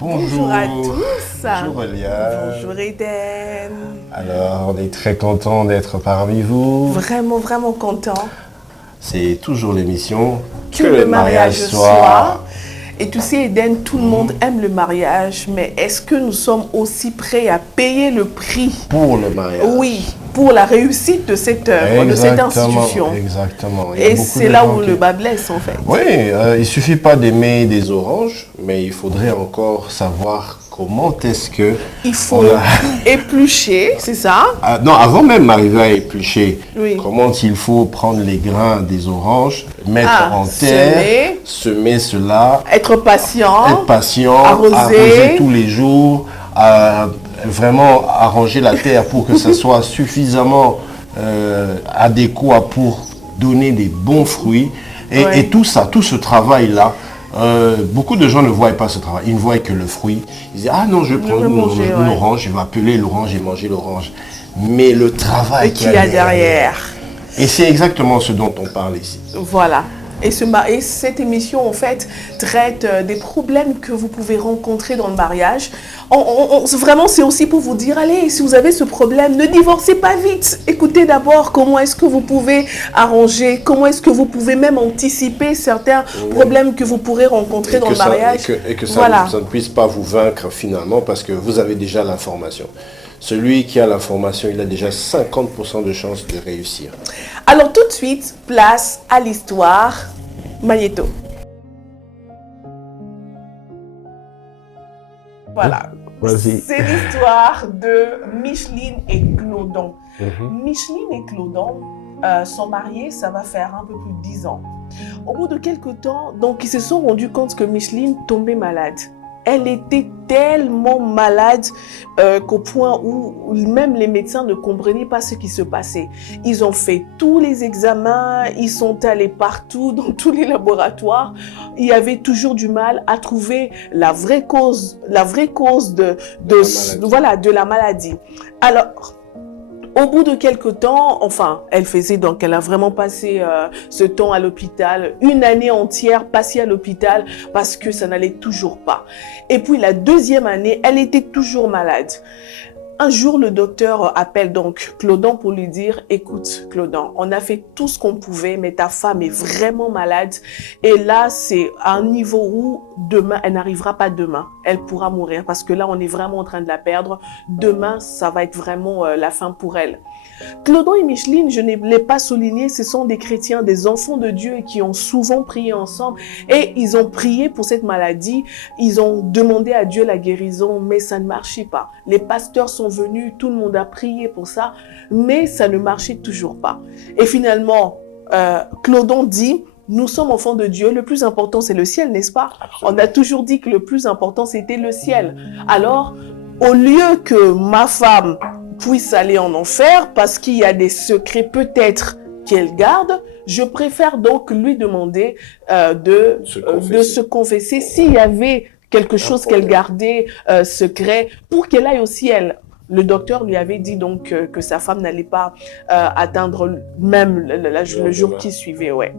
Bonjour à tous. Bonjour Elia. Bonjour Eden. Alors, on est très content d'être parmi vous. Vraiment, vraiment content. C'est toujours l'émission Que le mariage soit. Et tu sais Eden, tout le monde aime le mariage, mais est-ce que nous sommes aussi prêts à payer le prix pour le mariage? Oui, pour la réussite de cette œuvre, de cette institution. Exactement. Et c'est là où le bas blesse en fait. Oui, il ne suffit pas d'aimer des oranges, mais il faudrait encore savoir comment est-ce que... Il faut éplucher, c'est ça? Non, avant même d'arriver à éplucher, oui. Comment il faut prendre les grains des oranges, mettre en terre, semer cela... Être patient, arroser tous les jours, vraiment arranger la terre pour que ça soit suffisamment adéquat pour donner des bons fruits. Et tout ça, tout ce travail-là, beaucoup de gens ne voient pas ce travail. Ils ne voient que le fruit. Ils disent, ah non, je vais prendre une orange, je vais appeler l'orange et manger l'orange. Mais le travail qu'il y a derrière. Et c'est exactement ce dont on parle ici. Voilà. Et cette émission, en fait, traite des problèmes que vous pouvez rencontrer dans le mariage. Vraiment, c'est aussi pour vous dire, allez, si vous avez ce problème, ne divorcez pas vite. Écoutez d'abord comment est-ce que vous pouvez arranger, comment est-ce que vous pouvez même anticiper certains problèmes que vous pourrez rencontrer dans le mariage. Et que ça ne puisse pas vous vaincre finalement, parce que vous avez déjà l'information. Celui qui a l'information, il a déjà 50% de chances de réussir. Alors tout de suite, place à l'histoire. Magnéto. Voilà. C'est l'histoire de Micheline et Clodon. Micheline et Clodon sont mariés, ça va faire un peu plus de 10 ans. Au bout de quelques temps, donc ils se sont rendus compte que Micheline tombait malade. Elle était tellement malade qu'au point où même les médecins ne comprenaient pas ce qui se passait. Ils ont fait tous les examens, ils sont allés partout dans tous les laboratoires. Il y avait toujours du mal à trouver la vraie cause de la maladie. Alors, au bout de quelques temps, elle a vraiment passé ce temps à l'hôpital, une année entière passée à l'hôpital parce que ça n'allait toujours pas. Et puis la deuxième année, elle était toujours malade. Un jour, le docteur appelle donc Clodon pour lui dire « Écoute, Clodon, on a fait tout ce qu'on pouvait, mais ta femme est vraiment malade. Et là, c'est à un niveau où demain, elle n'arrivera pas demain. Elle pourra mourir parce que là, on est vraiment en train de la perdre. Demain, ça va être vraiment la fin pour elle. » Clodon et Micheline, je ne l'ai pas souligné, ce sont des chrétiens, des enfants de Dieu qui ont souvent prié ensemble et ils ont prié pour cette maladie. Ils ont demandé à Dieu la guérison, mais ça ne marchait pas. Les pasteurs sont venus, tout le monde a prié pour ça, mais ça ne marchait toujours pas. Et finalement, Clodon dit, nous sommes enfants de Dieu, le plus important c'est le ciel, n'est-ce pas? Absolument. On a toujours dit que le plus important c'était le ciel. Alors, au lieu que ma femme puisse aller en enfer parce qu'il y a des secrets peut-être qu'elle garde, je préfère donc lui demander de se confesser s'il y avait quelque chose qu'elle gardait secret pour qu'elle aille au ciel. Le docteur lui avait dit donc que sa femme n'allait pas atteindre même le jour qui suivait, ouais.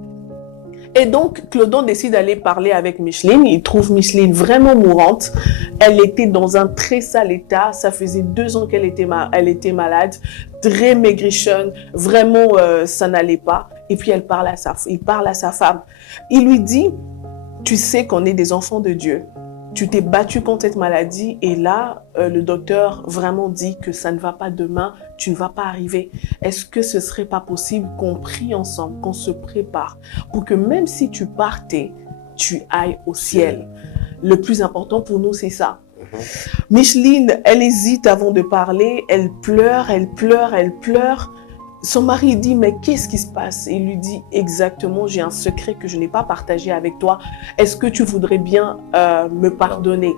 Et donc, Clodon décide d'aller parler avec Micheline. Il trouve Micheline vraiment mourante. Elle était dans un très sale état. Ça faisait 2 ans qu'elle était malade, très maigrichonne. Vraiment, ça n'allait pas. Et puis, il parle à sa femme. Il lui dit, tu sais qu'on est des enfants de Dieu. Tu t'es battu contre cette maladie et là, le docteur vraiment dit que ça ne va pas demain, tu ne vas pas arriver. Est-ce que ce serait pas possible qu'on prie ensemble, qu'on se prépare pour que même si tu partais, tu ailles au ciel? Le plus important pour nous, c'est ça. Micheline, elle hésite avant de parler, elle pleure. Son mari dit, mais qu'est-ce qui se passe? Il lui dit, exactement, j'ai un secret que je n'ai pas partagé avec toi. Est-ce que tu voudrais bien me pardonner?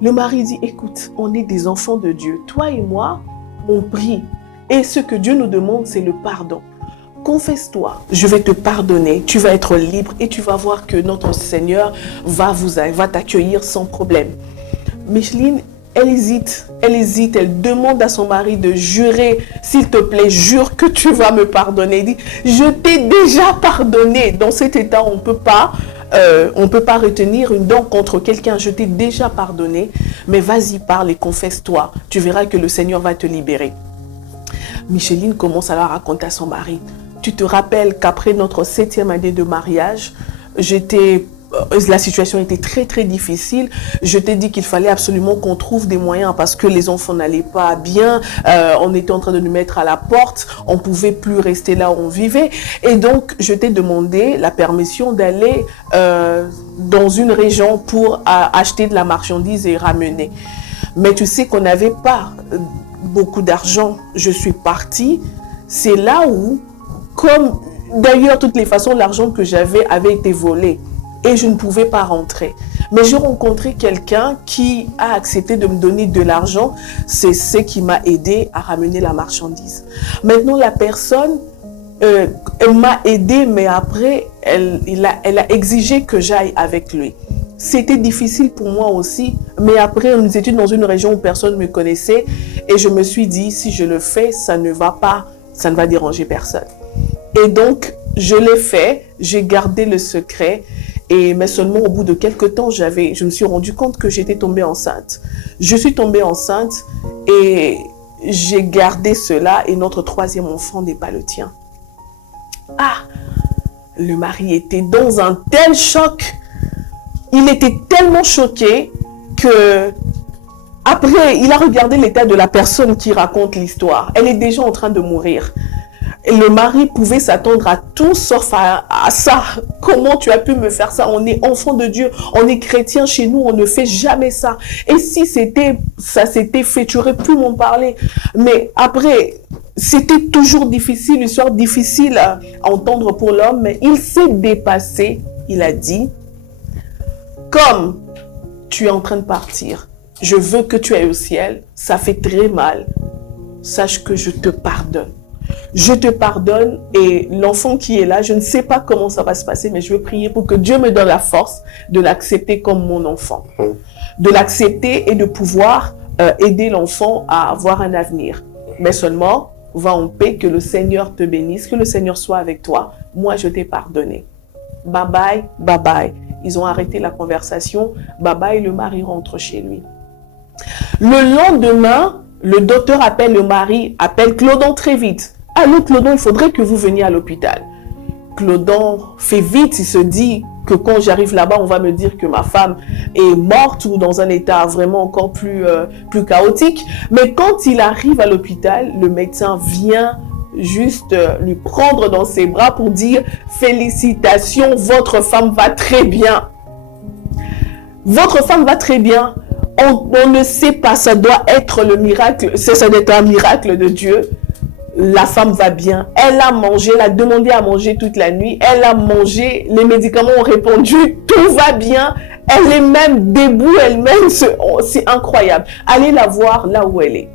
Le mari dit, écoute, on est des enfants de Dieu. Toi et moi, on prie. Et ce que Dieu nous demande, c'est le pardon. Confesse-toi, je vais te pardonner, tu vas être libre et tu vas voir que notre Seigneur va t'accueillir sans problème. Micheline, elle hésite, elle demande à son mari de jurer, s'il te plaît, jure que tu vas me pardonner. Il dit, je t'ai déjà pardonné. Dans cet état, on ne peut pas on ne peut pas retenir une dent contre quelqu'un. Je t'ai déjà pardonné, mais vas-y, parle et confesse-toi. Tu verras que le Seigneur va te libérer. Micheline commence alors à raconter à son mari. Tu te rappelles qu'après notre 7e année de mariage, la situation était très très difficile. Je t'ai dit qu'il fallait absolument qu'on trouve des moyens parce que les enfants n'allaient pas bien. On était en train de nous mettre à la porte. On ne pouvait plus rester là où on vivait. Et donc, je t'ai demandé la permission d'aller dans une région pour acheter de la marchandise et ramener. Mais tu sais qu'on n'avait pas beaucoup d'argent. Je suis partie. C'est là où, comme d'ailleurs, toutes les façons, l'argent que j'avais avait été volé. Et je ne pouvais pas rentrer. Mais j'ai rencontré quelqu'un qui a accepté de me donner de l'argent. C'est ce qui m'a aidé à ramener la marchandise. Maintenant, la personne, elle m'a aidé, mais après, elle a exigé que j'aille avec lui. C'était difficile pour moi aussi, mais après, nous étions dans une région où personne ne me connaissait. Et je me suis dit, si je le fais, ça ne va déranger personne. Et donc, je l'ai fait, j'ai gardé le secret. Mais seulement au bout de quelques temps, je me suis rendu compte que j'étais tombée enceinte. Je suis tombée enceinte et j'ai gardé cela et notre 3e enfant n'est pas le tien. Ah, le mari était dans un tel choc. Il était tellement choqué que après, il a regardé l'état de la personne qui raconte l'histoire. Elle est déjà en train de mourir. Et le mari pouvait s'attendre à tout sauf à ça. Comment tu as pu me faire ça? On est enfant de Dieu, on est chrétien chez nous, on ne fait jamais ça. Et si ça s'était fait, tu aurais pu m'en parler. Mais après, c'était toujours difficile, une histoire difficile à entendre pour l'homme, mais il s'est dépassé. Il a dit, comme tu es en train de partir, je veux que tu ailles au ciel, ça fait très mal. Sache que je te pardonne. Je te pardonne et l'enfant qui est là, je ne sais pas comment ça va se passer, mais je veux prier pour que Dieu me donne la force de l'accepter comme mon enfant. De l'accepter et de pouvoir aider l'enfant à avoir un avenir. Mais seulement, va en paix, que le Seigneur te bénisse, que le Seigneur soit avec toi. Moi, je t'ai pardonné. Bye bye, bye bye. Ils ont arrêté la conversation. Bye bye, le mari rentre chez lui. Le lendemain, le docteur appelle le mari, appelle Clodon très vite. Allô Clodon, il faudrait que vous veniez à l'hôpital. Clodon fait vite, il se dit que quand j'arrive là-bas, on va me dire que ma femme est morte ou dans un état vraiment encore plus chaotique. Mais quand il arrive à l'hôpital, le médecin vient juste lui prendre dans ses bras pour dire « Félicitations, votre femme va très bien. Votre femme va très bien. » On ne sait pas, ça doit être le miracle, ça doit être un miracle de Dieu. La femme va bien, elle a mangé, elle a demandé à manger toute la nuit, elle a mangé, les médicaments ont répondu, tout va bien, elle est même debout, elle-même, c'est incroyable. Allez la voir là où elle est.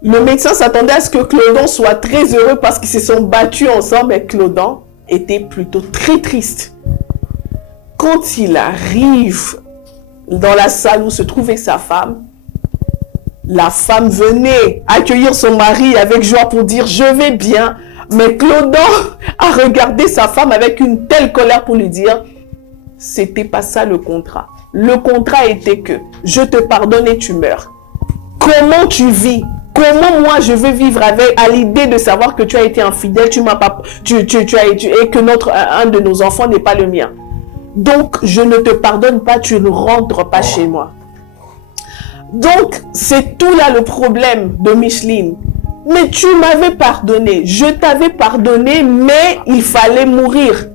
Le médecin s'attendait à ce que Clodon soit très heureux parce qu'ils se sont battus ensemble, mais Clodon était plutôt très triste. Quand il arrive dans la salle où se trouvait sa femme, la femme venait accueillir son mari avec joie pour dire « je vais bien ». Mais Clodon a regardé sa femme avec une telle colère pour lui dire « c'était pas ça le contrat. Le contrat était que je te pardonne et tu meurs. Comment tu vis? Comment moi je vais vivre à l'idée de savoir que tu as été infidèle, et que un de nos enfants n'est pas le mien. Donc je ne te pardonne pas, tu ne rentres pas chez moi. » Donc, c'est tout là le problème de Micheline. Mais tu m'avais pardonné, je t'avais pardonné, mais il fallait mourir.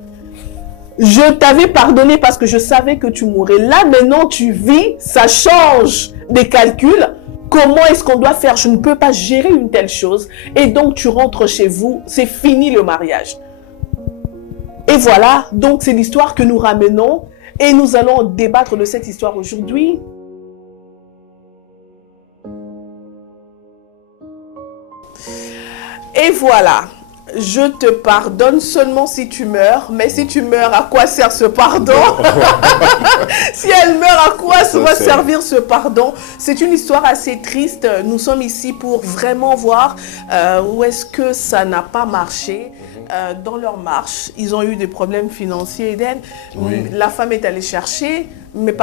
Je t'avais pardonné parce que je savais que tu mourrais. Là, maintenant, tu vis, ça change des calculs. Comment est-ce qu'on doit faire? Je ne peux pas gérer une telle chose. Et donc, tu rentres chez vous, c'est fini le mariage. Et voilà, donc c'est l'histoire que nous ramenons. Et nous allons débattre de cette histoire aujourd'hui. Et voilà, je te pardonne seulement si tu meurs. Mais si tu meurs, à quoi sert ce pardon? Si elle meurt, à quoi va servir ce pardon? C'est une histoire assez triste. Nous sommes ici pour vraiment voir où est-ce que ça n'a pas marché. dans leur marche, ils ont eu des problèmes financiers, Eden. Oui. La femme est allée chercher, mais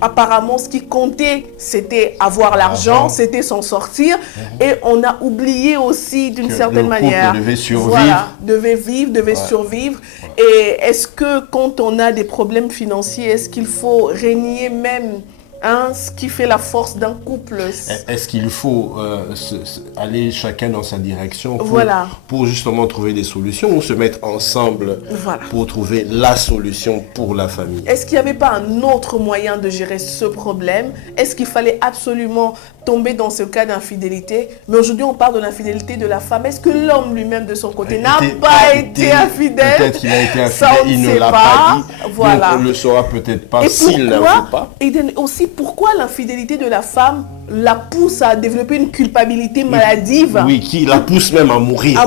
apparemment, ce qui comptait, c'était avoir l'argent, c'était s'en sortir. Et on a oublié aussi, d'une certaine manière, devait survivre. Voilà, devait survivre. Et est-ce que quand on a des problèmes financiers, est-ce qu'il faut régner même ce qui fait la force d'un couple? Est-ce qu'il faut aller chacun dans sa direction pour justement trouver des solutions ou se mettre ensemble pour trouver la solution pour la famille? Est-ce qu'il n'y avait pas un autre moyen de gérer ce problème? Est-ce qu'il fallait absolument tomber dans ce cas d'infidélité? Mais aujourd'hui, on parle de l'infidélité de la femme. Est-ce que l'homme lui-même, de son côté, n'a pas été infidèle? Peut-être qu'il a été infidèle, il ne l'a pas dit. Voilà. Donc on ne le saura peut-être pas s'il ne l'avoue pas. Et aussi, pourquoi l'infidélité de la femme la pousse à développer une culpabilité maladive? Oui, qui la pousse même à mourir.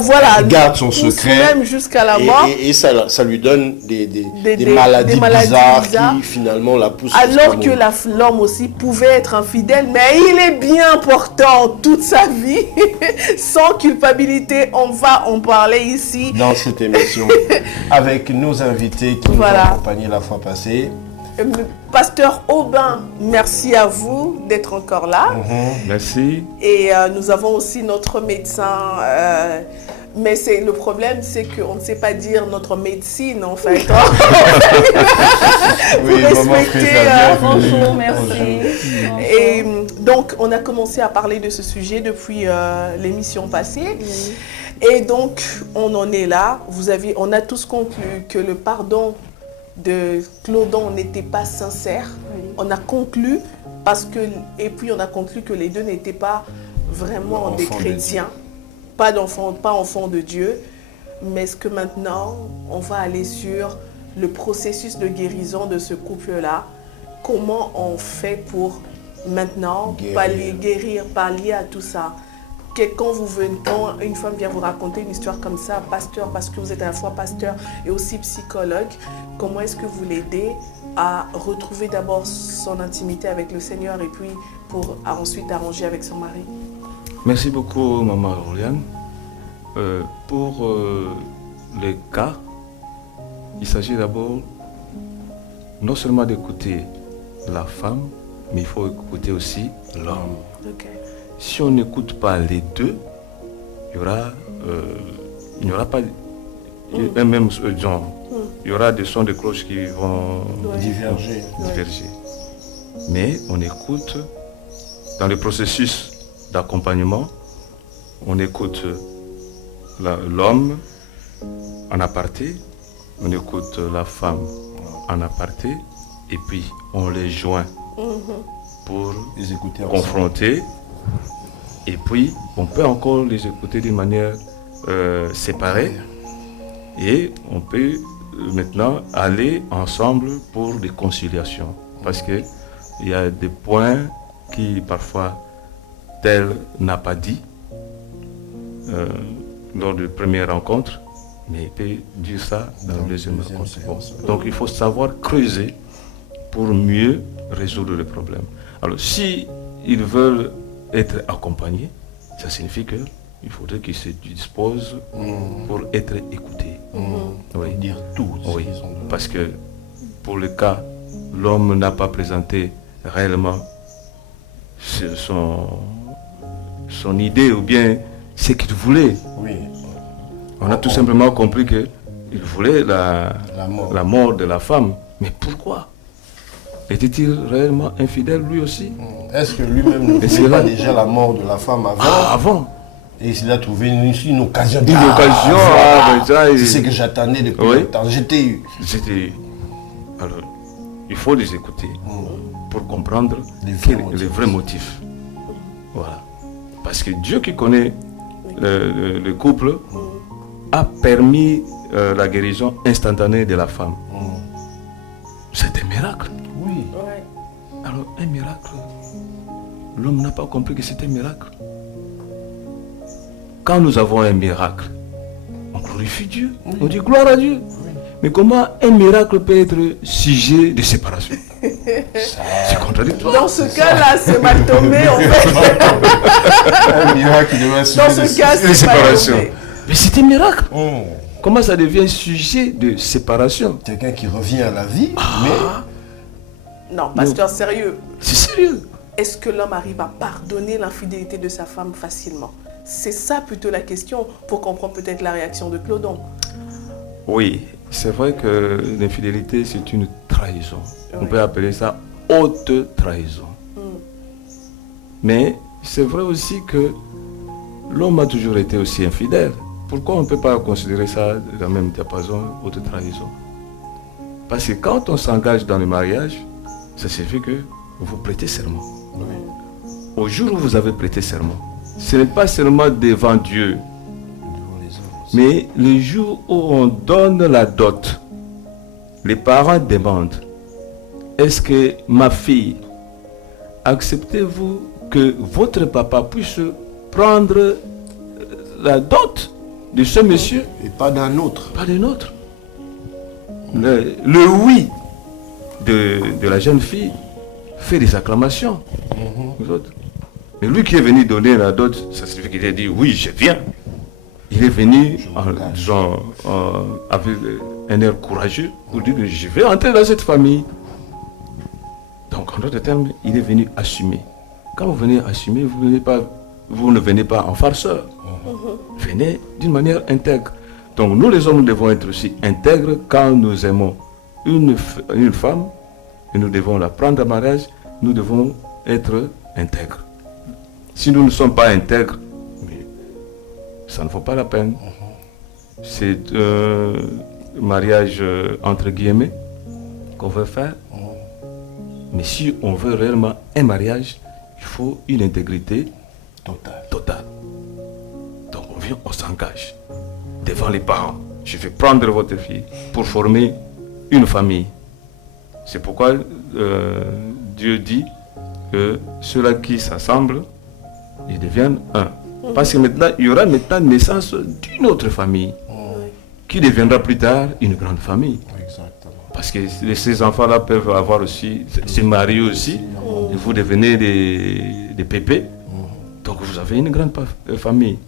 Voilà. Elle garde son secret. Même jusqu'à la mort. Et ça lui donne des maladies bizarres qui finalement la poussent. Alors que l'homme aussi pouvait être infidèle, mais il est bien portant toute sa vie, sans culpabilité. On va en parler ici. Dans cette émission, avec nos invités qui nous ont accompagnés la fois passée. Pasteur Aubin, merci à vous d'être encore là. Merci. Et nous avons aussi notre médecin. Mais le problème, c'est qu'on ne sait pas dire notre médecine, en fait. Oui, respecter. Bonjour, merci. Et donc, on a commencé à parler de ce sujet depuis l'émission passée. Et donc, on en est là. On a tous conclu que le pardon de Clodon n'était pas sincère. On a conclu et puis on a conclu que les deux n'étaient pas vraiment des chrétiens. Pas enfants de Dieu, mais est-ce que maintenant, on va aller sur le processus de guérison de ce couple-là? Comment on fait pour maintenant pallier à tout ça? Quand une femme vient vous raconter une histoire comme ça, pasteur, parce que vous êtes à la fois pasteur et aussi psychologue, comment est-ce que vous l'aidez à retrouver d'abord son intimité avec le Seigneur et puis pour ensuite arranger avec son mari? Merci beaucoup, Maman Lauriane. Pour les cas, il s'agit d'abord non seulement d'écouter la femme, mais il faut écouter aussi l'homme. Si on n'écoute pas les deux, il n'y aura pas un même genre. Il y aura des sons de cloche qui vont diverger. Mais on écoute dans le processus d'accompagnement, on écoute l'homme en aparté, on écoute la femme en aparté, et puis on les joint pour les écouter confronter. Et puis, on peut encore les écouter d'une manière séparée. Et on peut maintenant aller ensemble pour des conciliations. Parce qu'il y a des points qui, parfois, tel n'a pas dit lors de première rencontre, mais il peut dire ça dans la deuxième rencontre. Bon. Donc, il faut savoir creuser pour mieux résoudre le problème. Alors, si ils veulent être accompagnés, ça signifie qu'il faudrait qu'ils se disposent pour être écoutés. Oui. Dire tout. Oui, parce que pour le cas, l'homme n'a pas présenté réellement son idée ou bien ce qu'il voulait. Oui. On a tout simplement compris qu'il voulait la mort de la femme. Mais pourquoi? Était-il réellement infidèle lui aussi? Est-ce que lui-même ne voulait pas déjà la mort de la femme avant? Et il a trouvé une occasion. C'est ce que j'attendais depuis longtemps. J'étais eu. Alors, il faut les écouter pour comprendre les vrais motifs. Voilà. Parce que Dieu qui connaît le couple a permis la guérison instantanée de la femme. C'est un miracle. Oui. Alors, un miracle. L'homme n'a pas compris que c'était un miracle. Quand nous avons un miracle, on glorifie Dieu. On dit gloire à Dieu. Mais comment un miracle peut être sujet de séparation? C'est contradictoire. Dans ce cas-là, c'est mal tombé en fait. Un miracle devrait être Dans ce cas, c'est séparation. Mais c'est un miracle. Comment ça devient sujet de séparation? Quelqu'un qui revient à la vie, mais... Non, pasteur, sérieux. C'est sérieux. Est-ce que l'homme arrive à pardonner l'infidélité de sa femme facilement? C'est ça plutôt la question pour comprendre peut-être la réaction de Clodon. Oui, c'est vrai que l'infidélité, c'est une trahison. Oui. On peut appeler ça haute trahison. Mais c'est vrai aussi que l'homme a toujours été aussi infidèle. Pourquoi on ne peut pas considérer ça de la même diapason, haute trahison? Parce que quand on s'engage dans le mariage, ça signifie que vous prêtez serment. Au jour où vous avez prêté serment, ce n'est pas seulement devant Dieu, mais le jour où on donne la dot, les parents demandent, est-ce que ma fille, acceptez-vous que votre papa puisse prendre la dot de ce monsieur? Et pas d'un autre. Pas d'un autre. Le oui de la jeune fille fait des acclamations. Aux autres. Mais lui qui est venu donner la dot, ça signifie qu'il a dit oui, je viens. Il est venu avec un air courageux pour dire que je vais entrer dans cette famille. Donc en d'autres termes, il est venu assumer. Quand vous venez assumer, vous ne venez pas en farceur. Venez d'une manière intègre. Donc nous les hommes, nous devons être aussi intègres quand nous aimons une femme et nous devons la prendre en mariage, nous devons être intègres. Si nous ne sommes pas intègres, ça ne vaut pas la peine. C'est un mariage entre guillemets qu'on veut faire. Mais si on veut réellement un mariage, il faut une intégrité totale. Donc on s'engage devant les parents. Je vais prendre votre fille pour former une famille. C'est pourquoi Dieu dit que ceux-là qui s'assemblent, ils deviennent un. Parce que maintenant, il y aura maintenant naissance d'une autre famille qui deviendra plus tard une grande famille. Exactement. Parce que ces enfants-là peuvent avoir aussi, se marier aussi, et vous devenez des pépés. Donc vous avez une grande famille.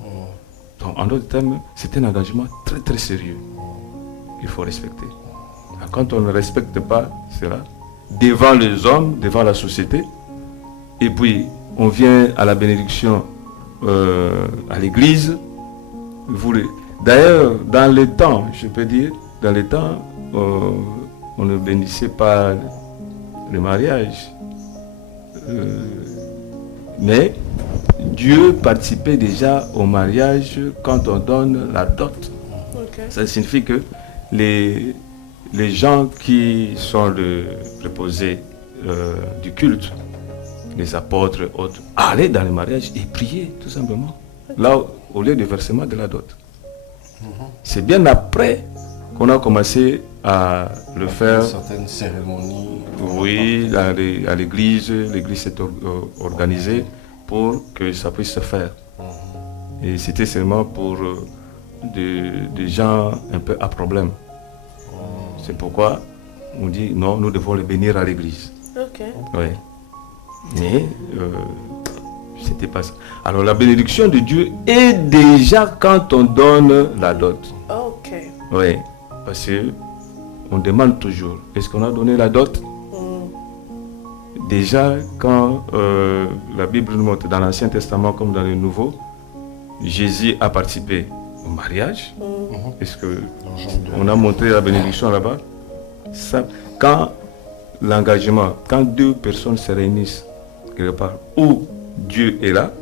Donc en d'autres termes, c'est un engagement très très sérieux qu'il faut respecter. Quand on ne respecte pas cela, devant les hommes, devant la société, et puis on vient à la bénédiction à l'église. D'ailleurs, dans les temps, je peux dire, dans les temps, on ne bénissait pas le mariage. Mais Dieu participait déjà au mariage quand on donne la dot. Ça signifie que les gens qui sont le préposés du culte, les apôtres, autres, allaient dans le mariage et prier, tout simplement. Là, au lieu du versement de la dot. C'est bien après qu'on a commencé à le faire. Certaines cérémonies. Oui, à l'église. L'église s'est organisée pour que ça puisse se faire. Et c'était seulement pour des gens un peu à problème. C'est pourquoi on dit non, nous devons les bénir à l'église. Oui. Mais c'était pas ça. Alors la bénédiction de Dieu est déjà quand on donne la dot. Oui, parce que on demande toujours, est-ce qu'on a donné la dot? Déjà quand la Bible nous montre dans l'Ancien Testament comme dans le Nouveau, Jésus a participé au mariage. Est-ce qu'on a montré la bénédiction là-bas? Ça, quand l'engagement, quand deux personnes se réunissent quelque part où Dieu est là,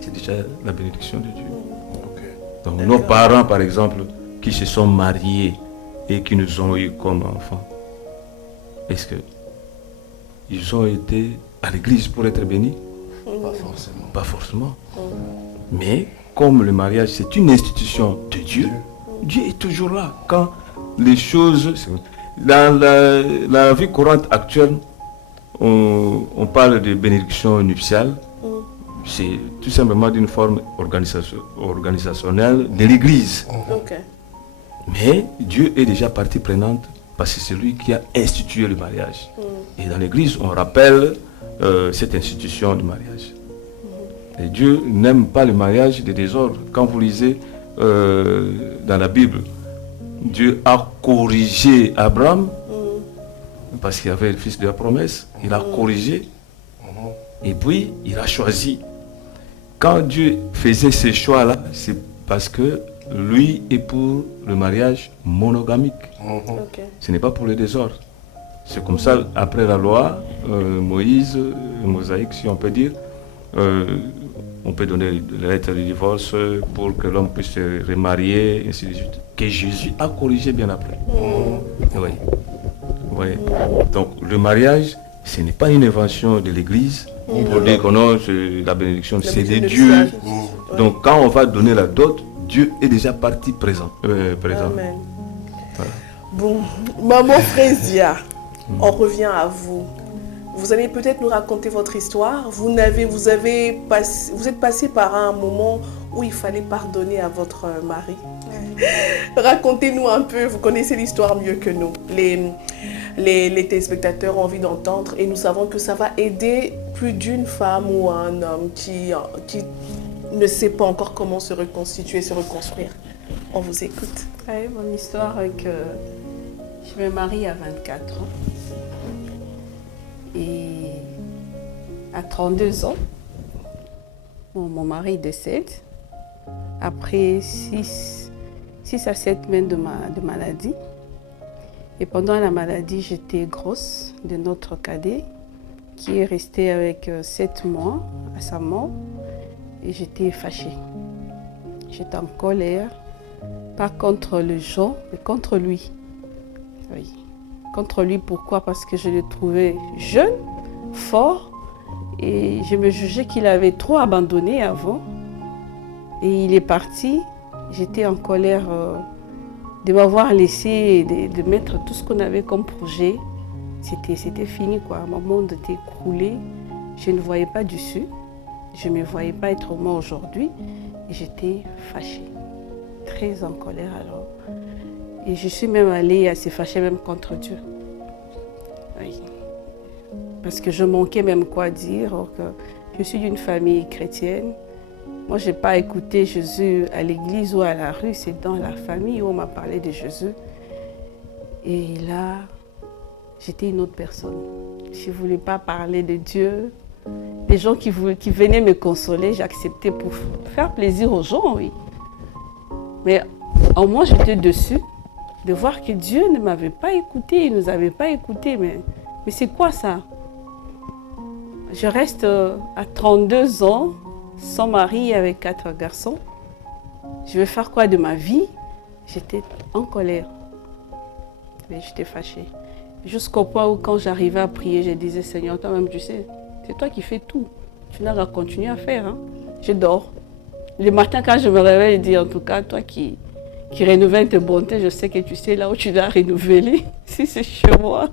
c'est déjà la bénédiction de Dieu. Donc nos parents, par exemple, qui se sont mariés et qui nous ont eu comme enfants, est-ce qu'ils ont été à l'église pour être bénis? Pas forcément. Pas forcément. Mais comme le mariage, c'est une institution de Dieu, Dieu est toujours là. Quand les choses... Dans la vie courante actuelle, on parle de bénédiction nuptiale. C'est tout simplement d'une forme organisationnelle de l'Église. Mais Dieu est déjà partie prenante parce que c'est lui qui a institué le mariage. Et dans l'Église, on rappelle cette institution du mariage. Et Dieu n'aime pas le mariage de désordre. Quand vous lisez dans la Bible, Dieu a corrigé Abraham parce qu'il avait le fils de la promesse. Il a corrigé et puis il a choisi. Quand Dieu faisait ces choix-là, c'est parce que lui est pour le mariage monogamique. Ce n'est pas pour le désordre. C'est comme ça, après la loi, Moïse, mosaïque si on peut dire, on peut donner la lettre de divorce pour que l'homme puisse se remarier, ainsi de suite. Que Jésus a corrigé bien après. Oui. Oui. Donc le mariage, ce n'est pas une invention de l'Église. Pour dire que non, la bénédiction, c'est de Dieu. Donc quand on va donner la dot, Dieu est déjà parti présent. Amen. Voilà. Bon, maman Frésia, on revient à vous. Vous allez peut-être nous raconter votre histoire. Vous êtes passé par un moment où il fallait pardonner à votre mari. Racontez-nous un peu, vous connaissez l'histoire mieux que nous. Les téléspectateurs ont envie d'entendre et nous savons que ça va aider plus d'une femme ou un homme qui ne sait pas encore comment se reconstituer, se reconstruire. On vous écoute. Oui, mon histoire est que je me marie à 24 ans. Et à 32 ans, mon mari décède. Après 6 à 7 semaines de maladie. Et pendant la maladie, j'étais grosse de notre cadet qui est resté avec 7 mois à sa mort. Et j'étais fâchée. J'étais en colère, pas contre les gens, mais contre lui. Oui. Contre lui, pourquoi? Parce que je le trouvais jeune, fort, et je me jugeais qu'il avait trop abandonné avant. Et il est parti. J'étais en colère de m'avoir laissé, de mettre tout ce qu'on avait comme projet. C'était fini, quoi. Mon monde était écroulé. Je ne voyais pas d'issue. Je ne me voyais pas être moi aujourd'hui. Et j'étais fâchée, très en colère alors. Et je suis même allée à se fâcher même contre Dieu. Oui. Parce que je manquais même quoi dire. Or que je suis d'une famille chrétienne. Moi, je n'ai pas écouté Jésus à l'église ou à la rue. C'est dans la famille où on m'a parlé de Jésus. Et là, j'étais une autre personne. Je ne voulais pas parler de Dieu. Les gens qui venaient me consoler, j'acceptais pour faire plaisir aux gens, oui. Mais au moins, j'étais dessus de voir que Dieu ne m'avait pas écouté, il ne nous avait pas écouté. Mais c'est quoi ça? Je reste à 32 ans, sans mari, avec 4 garçons. Je vais faire quoi de ma vie? J'étais en colère. Mais j'étais fâchée. Jusqu'au point où quand j'arrivais à prier, je disais, Seigneur, toi-même, tu sais, c'est toi qui fais tout. Tu n'as qu'à continuer à faire. Hein? Je dors. Le matin, quand je me réveille, je dis, en tout cas, toi qui renouvelle tes bontés, je sais que tu sais là où tu l'as renouvelé. Si c'est chez moi,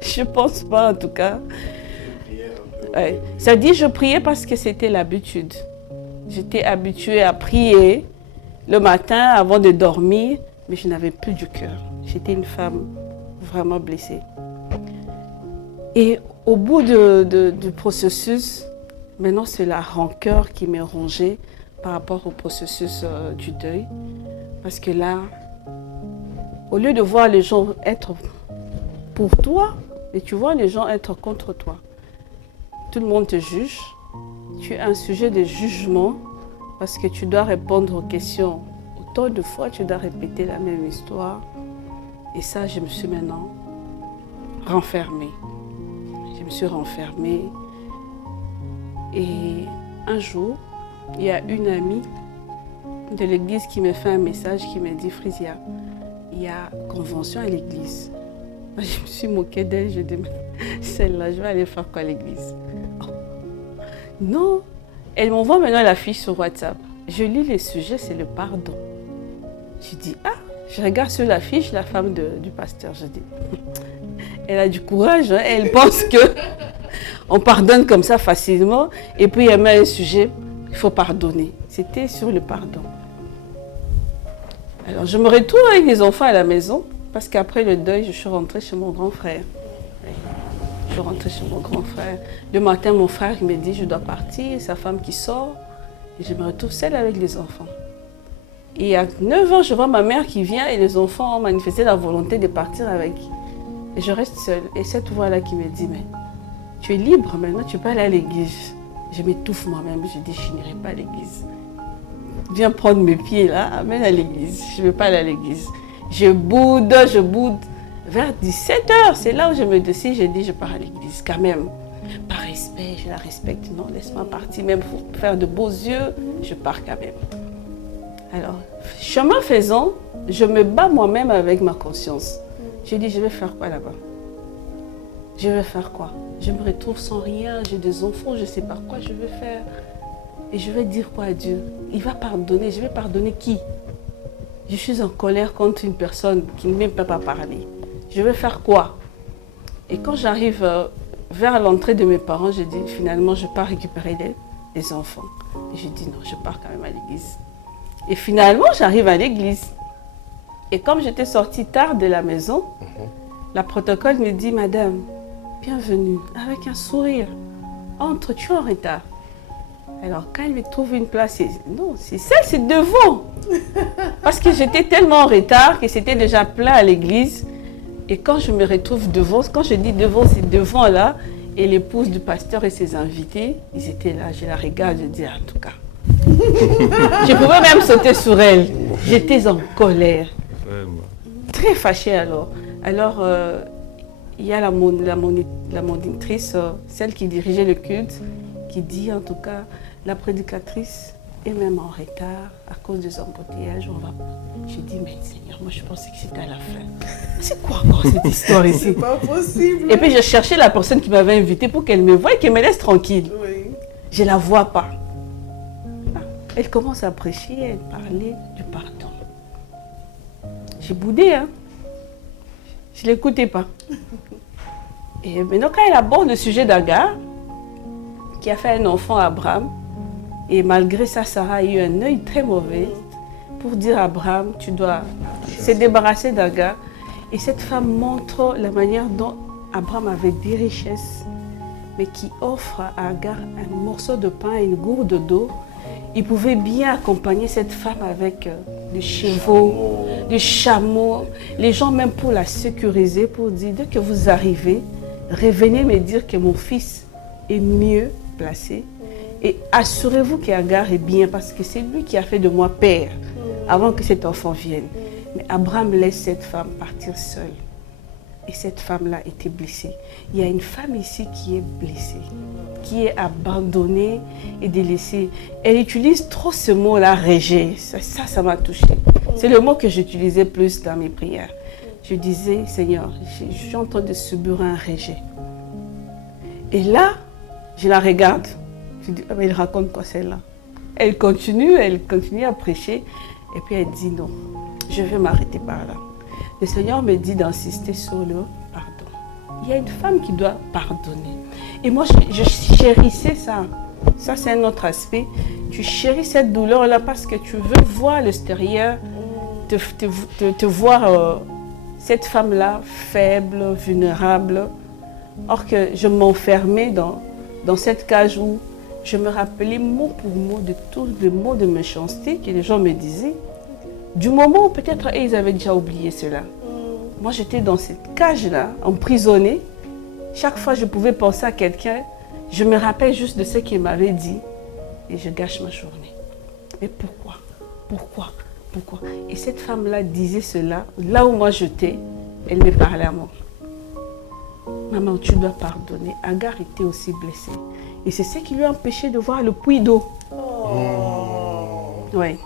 je ne pense pas en tout cas. Ouais. Ça dit, je priais parce que c'était l'habitude. J'étais habituée à prier le matin avant de dormir, mais je n'avais plus du cœur. J'étais une femme vraiment blessée. Et au bout du processus, maintenant c'est la rancœur qui m'est rongée par rapport au processus du deuil. Parce que là, au lieu de voir les gens être pour toi, et tu vois les gens être contre toi. Tout le monde te juge. Tu es un sujet de jugement parce que tu dois répondre aux questions. Autant de fois, tu dois répéter la même histoire. Et ça, je me suis maintenant renfermée. Je me suis renfermée. Et un jour, il y a une amie de l'église qui me fait un message qui me dit, Frésia, il y a convention à l'église. Je me suis moquée d'elle, je dis, celle-là, je vais aller faire quoi à l'église? Oh. Non, elle m'envoie maintenant la fiche sur WhatsApp. Je lis le sujet, c'est le pardon. Je dis, ah, je regarde sur la fiche, la femme du pasteur, je dis, elle a du courage, hein? Elle pense que on pardonne comme ça facilement, et puis elle met un sujet, il faut pardonner. C'était sur le pardon. Alors je me retrouve avec les enfants à la maison, parce qu'après le deuil, je suis rentrée chez mon grand frère. Je suis rentrée chez mon grand frère. Le matin, mon frère me dit, je dois partir, sa femme qui sort, et je me retrouve seule avec les enfants. Et à 9 ans, je vois ma mère qui vient et les enfants ont manifesté la volonté de partir avec. Et je reste seule. Et cette voix-là qui me dit, mais tu es libre maintenant, tu peux aller à l'église. Je m'étouffe moi-même, je dis, je n'irai pas à l'église. Viens prendre mes pieds là, amène à l'église. Je ne veux pas aller à l'église. Je boude. Vers 17h, c'est là où je me décide, je dis, je pars à l'église quand même. Par respect, je la respecte. Non, laisse-moi partir, même pour faire de beaux yeux, je pars quand même. Alors, chemin faisant, je me bats moi-même avec ma conscience. Je dis, je vais faire quoi là-bas? Je vais faire quoi? Je me retrouve sans rien, j'ai des enfants, je ne sais pas quoi je vais faire. Et je vais dire quoi à Dieu? Il va pardonner, je vais pardonner qui? Je suis en colère contre une personne qui ne m'aime pas parler. Je vais faire quoi? Et quand j'arrive vers l'entrée de mes parents, je dis, finalement, je pars récupérer les enfants. Et je dis, non, je pars quand même à l'église. Et finalement, j'arrive à l'église. Et comme j'étais sortie tard de la maison, la protocole me dit, madame, bienvenue, avec un sourire. Entre, tu es en retard. Alors, quand elle me trouve une place, non, c'est celle, c'est devant. Parce que j'étais tellement en retard que c'était déjà plein à l'église. Et quand je me retrouve devant, quand je dis devant, c'est devant là. Et l'épouse du pasteur et ses invités, ils étaient là. Je la regarde, je dis, en tout cas. Je pouvais même sauter sur elle. J'étais en colère. Très fâchée alors. Alors, il y a la monitrice, celle qui dirigeait le culte, qui dit en tout cas, la prédicatrice est même en retard à cause des embouteillages. Je dis, mais Seigneur, moi je pensais que c'était à la fin. C'est quoi encore cette histoire ici? C'est pas possible. Et puis je cherchais la personne qui m'avait invitée pour qu'elle me voie et qu'elle me laisse tranquille. Oui. Je ne la vois pas. Elle commence à prêcher, elle parlait du pardon. J'ai boudé, hein. Je ne l'écoutais pas. Et maintenant, quand elle aborde le sujet d'Agar, qui a fait un enfant à Abraham, et malgré ça, Sarah a eu un œil très mauvais pour dire à Abraham, tu dois se débarrasser d'Agar. Et cette femme montre la manière dont Abraham avait des richesses, mais qui offre à Agar un morceau de pain et une gourde d'eau. Il pouvait bien accompagner cette femme avec des chevaux, des chameaux. Les gens, même pour la sécuriser, pour dire, dès que vous arrivez, revenez me dire que mon fils est mieux placé. Et assurez-vous qu'Agar est bien, parce que c'est lui qui a fait de moi père, avant que cet enfant vienne. Mais Abraham laisse cette femme partir seule. Et cette femme-là était blessée. Il y a une femme ici qui est blessée, qui est abandonnée et délaissée. Elle utilise trop ce mot-là, rejet. Ça m'a touchée. C'est le mot que j'utilisais plus dans mes prières. Je disais, Seigneur, je suis en train de subir un rejet. Et là, je la regarde. Je dis, mais elle raconte quoi celle-là? Elle continue à prêcher. Et puis elle dit, non, je vais m'arrêter par là. Le Seigneur me dit d'insister sur le pardon. Il y a une femme qui doit pardonner. Et moi, je chérissais ça. Ça, c'est un autre aspect. Tu chéris cette douleur-là parce que tu veux voir l'extérieur, te voir cette femme-là faible, vulnérable. Or que je m'enfermais dans cette cage où je me rappelais mot pour mot de tous les mots de méchanceté que les gens me disaient. Du moment où peut-être ils avaient déjà oublié cela. Moi, j'étais dans cette cage-là, emprisonnée. Chaque fois que je pouvais penser à quelqu'un, je me rappelle juste de ce qu'il m'avait dit et je gâche ma journée. Mais pourquoi? Pourquoi? Et cette femme-là disait cela, là où moi j'étais, elle me parlait à moi. Maman, tu dois pardonner. Agar était aussi blessée. Et c'est ce qui lui a empêché de voir le puits d'eau. Oui.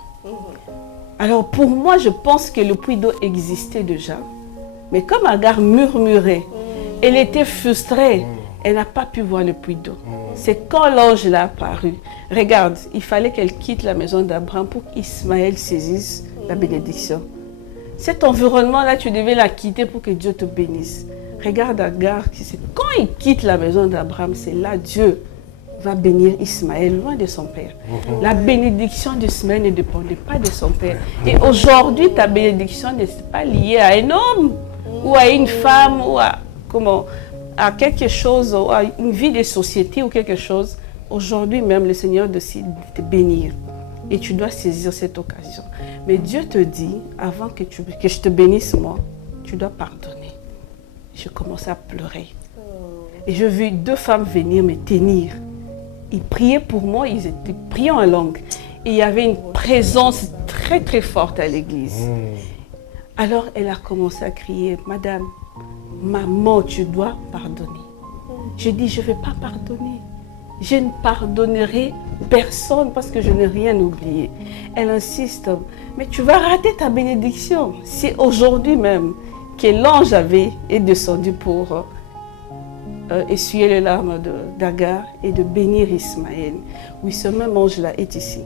Alors pour moi, je pense que le puits d'eau existait déjà. Mais comme Agar murmurait, elle était frustrée. Elle n'a pas pu voir le puits d'eau. C'est quand l'ange l'a apparu. Regarde, il fallait qu'elle quitte la maison d'Abraham pour qu'Ismaël saisisse la bénédiction. Cet environnement-là, tu devais la quitter pour que Dieu te bénisse. Regarde Agar, quand il quitte la maison d'Abraham, c'est là Dieu va bénir Ismaël, loin de son père. La bénédiction d'Ismaël ne dépendait pas de son père. Et aujourd'hui, ta bénédiction n'est pas liée à un homme, ou à une femme, ou à quelque chose, ou à une vie de société, ou quelque chose. Aujourd'hui même, le Seigneur décide de te bénir. Et tu dois saisir cette occasion. Mais Dieu te dit, avant que je te bénisse moi, tu dois pardonner. Je commençais à pleurer. Et je vis 2 femmes venir me tenir. Ils priaient pour moi, ils étaient priés en langue. Et il y avait une présence très très forte à l'église. Alors elle a commencé à crier, Madame, maman, tu dois pardonner. Je dis, je ne vais pas pardonner. Je ne pardonnerai personne parce que je n'ai rien oublié. Elle insiste, mais tu vas rater ta bénédiction. C'est aujourd'hui même que l'ange est descendu pour essuyer les larmes d'Agar et de bénir Ismaël. Oui, ce même ange-là est ici,